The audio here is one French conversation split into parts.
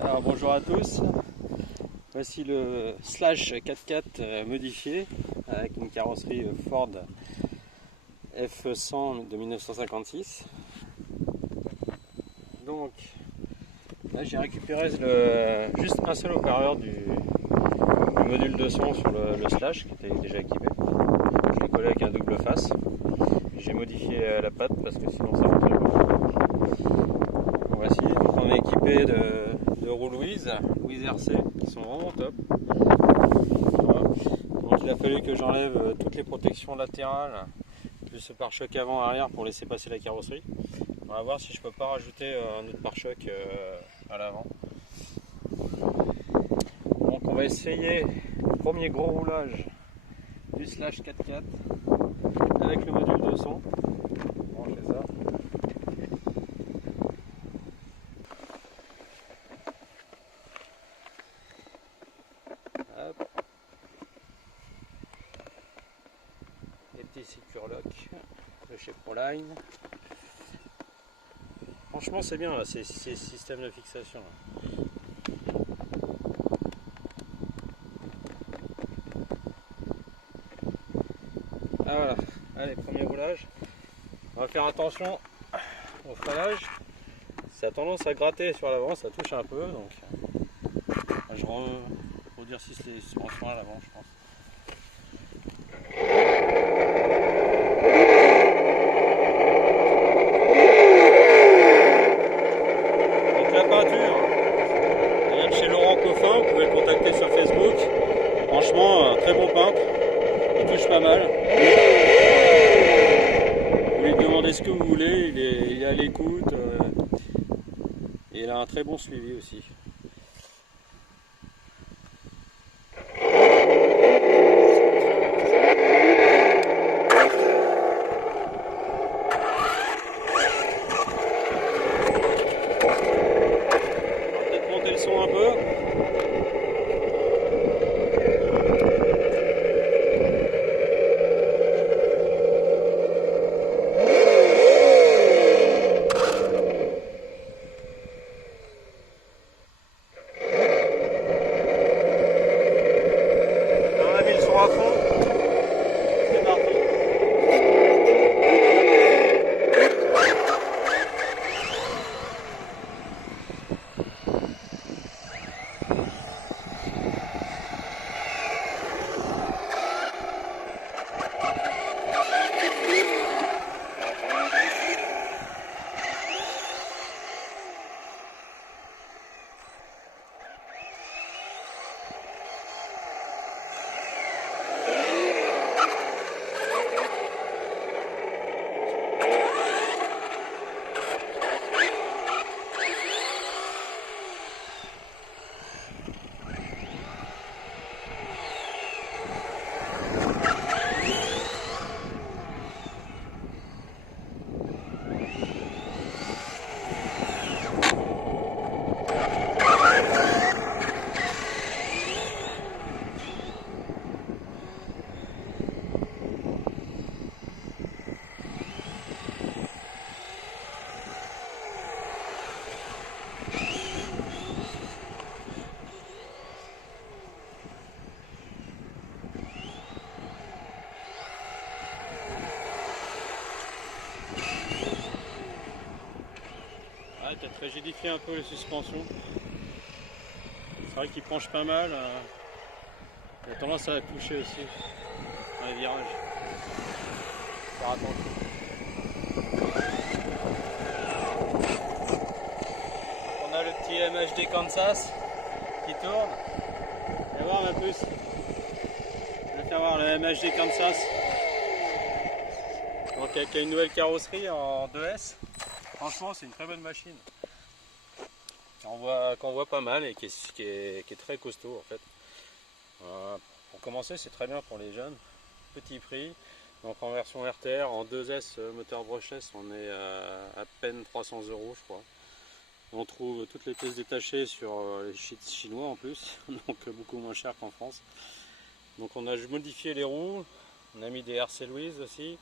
Alors bonjour à tous, voici le Slash 4x4 modifié avec une carrosserie Ford F100 de 1956. Donc là j'ai récupéré juste un seul haut-parleur du module de son sur le Slash qui était déjà équipé. Je l'ai collé avec un double face. J'ai modifié la patte parce que sinon ça rentrait pas. Voici, donc on est équipé de roues Louise RC qui sont vraiment top. Voilà. Donc il a fallu que j'enlève toutes les protections latérales, plus ce pare-choc avant arrière pour laisser passer la carrosserie. On va voir si je peux pas rajouter un autre pare-choc à l'avant. Donc on va essayer le premier gros roulage du Slash 4x4 avec le module de son. On fait ça. Hop. Les petits Secure-Lock de chez Proline. Franchement c'est bien là, ces systèmes de fixation là. Ah voilà, allez, premier roulage. On va faire attention au freinage. Ça a tendance à gratter sur l'avant, ça touche un peu. Donc je redurcis les suspensions à l'avant, je pense. Donc la peinture, elle vient de chez Laurent Coffin, vous pouvez le contacter sur Facebook. Franchement, très bon peintre, il touche pas mal. Vous lui demandez ce que vous voulez, il est à l'écoute et il a un très bon suivi aussi. Peut-être monter le son un peu. À fond, c'est parti. Ouais, peut-être rigidifier un peu les suspensions. C'est vrai qu'il penche pas mal. Il a tendance à toucher aussi dans les virages. Faire attention. On a le petit MHD Kansas qui tourne. Viens voir ma puce. Je vais faire voir le MHD Kansas. Donc avec une nouvelle carrosserie en 2S. Franchement c'est une très bonne machine. Qu'on voit pas mal et qui est très costaud en fait. Pour commencer c'est très bien pour les jeunes. Petit prix. Donc en version RTR, en 2S moteur brushless, on est à peine 300 € je crois. On trouve toutes les pièces détachées sur les sites chinois en plus, donc beaucoup moins cher qu'en France. Donc on a modifié les roues, on a mis des RC Louise aussi,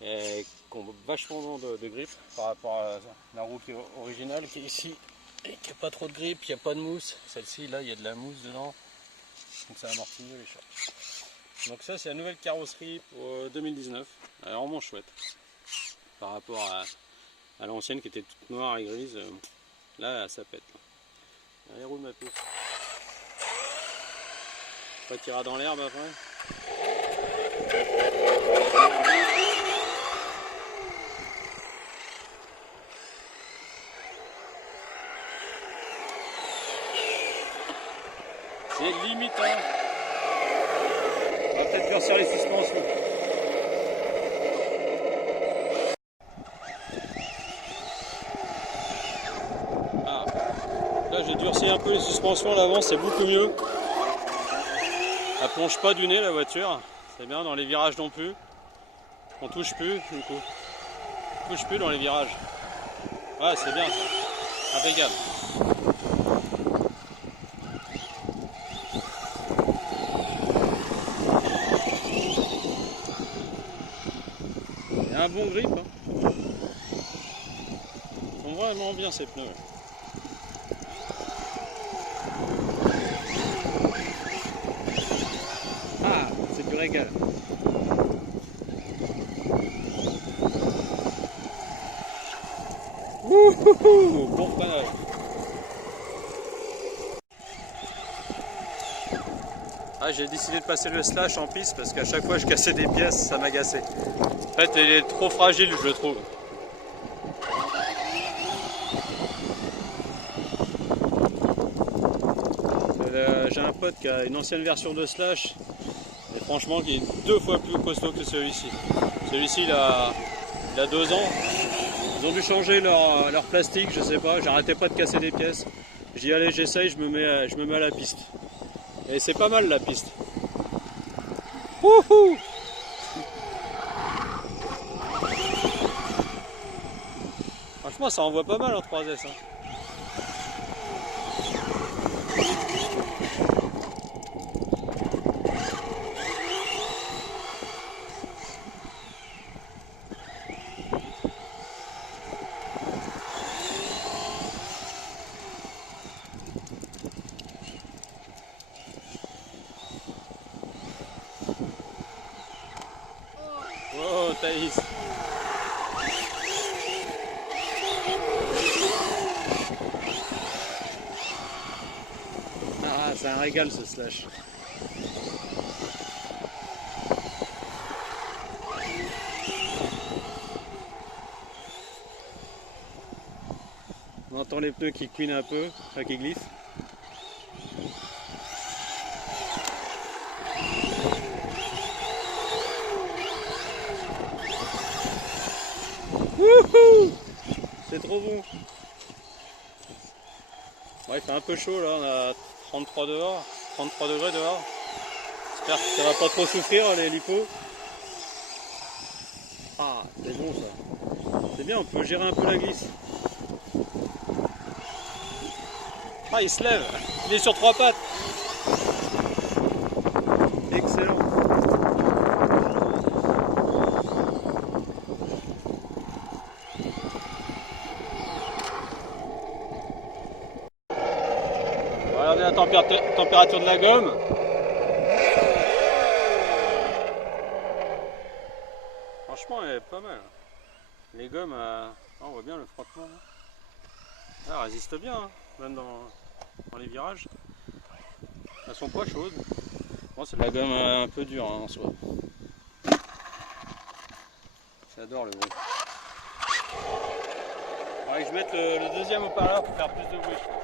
et qui ont vachement de grip par rapport à la roue originale qui est ici et qu'il n'y a pas trop de grippe, il n'y a pas de mousse. Celle-ci, là, il y a de la mousse dedans, donc ça amortit mieux les chocs. Donc ça, c'est la nouvelle carrosserie pour 2019. Elle est vraiment chouette par rapport à l'ancienne qui était toute noire et grise. Là, ça pète. Allez, roule ma puce. Pas tirer dans l'herbe après. C'est limitant. On va peut-être durcir les suspensions. Ah. Là j'ai durci un peu les suspensions à l'avant, c'est beaucoup mieux. Elle plonge pas du nez la voiture. C'est bien, dans les virages non plus. On touche plus du coup. On touche plus dans les virages. Ouais, c'est bien ça. Impeccable. Il y a un bon grip. Hein. Ils sont vraiment bien ces pneus. Ah, c'est du régal. Ouhouhou, bon freinage. Ah, j'ai décidé de passer le slash en piste parce qu'à chaque fois je cassais des pièces, ça m'agaçait. En fait, il est trop fragile, je trouve. J'ai un pote qui a une ancienne version de slash et franchement qui est 2 fois plus costaud que celui-ci. Celui-ci il a 2 ans. Ils ont dû changer leur plastique, je sais pas, j'arrêtais pas de casser des pièces. J'ai dit allez j'essaye, je me mets à la piste. Et c'est pas mal la piste. Wouhou! Franchement ça envoie pas mal en 3S. Hein. Oh Thaïs. Ah c'est un régal ce slash. On entend les pneus qui couinent un peu, enfin qui glissent. Wouhou! C'est trop bon. Ouais, il fait un peu chaud là, on a 33 dehors, 33 degrés dehors. J'espère que ça va pas trop souffrir les lipos. Ah, c'est bon ça. C'est bien, on peut gérer un peu la glisse. Ah, il se lève, il est sur 3 pattes. Excellent. Regardez la température de la gomme. Franchement, elle est pas mal. Les gommes, on voit bien le frottement. Elle résiste bien, hein, même dans les virages. Elles sont pas chaudes. Bon, c'est de la gomme un peu dure hein, en soi. J'adore le bruit. Il faudrait que je mette le deuxième haut-parleur pour faire plus de bruit, je pense.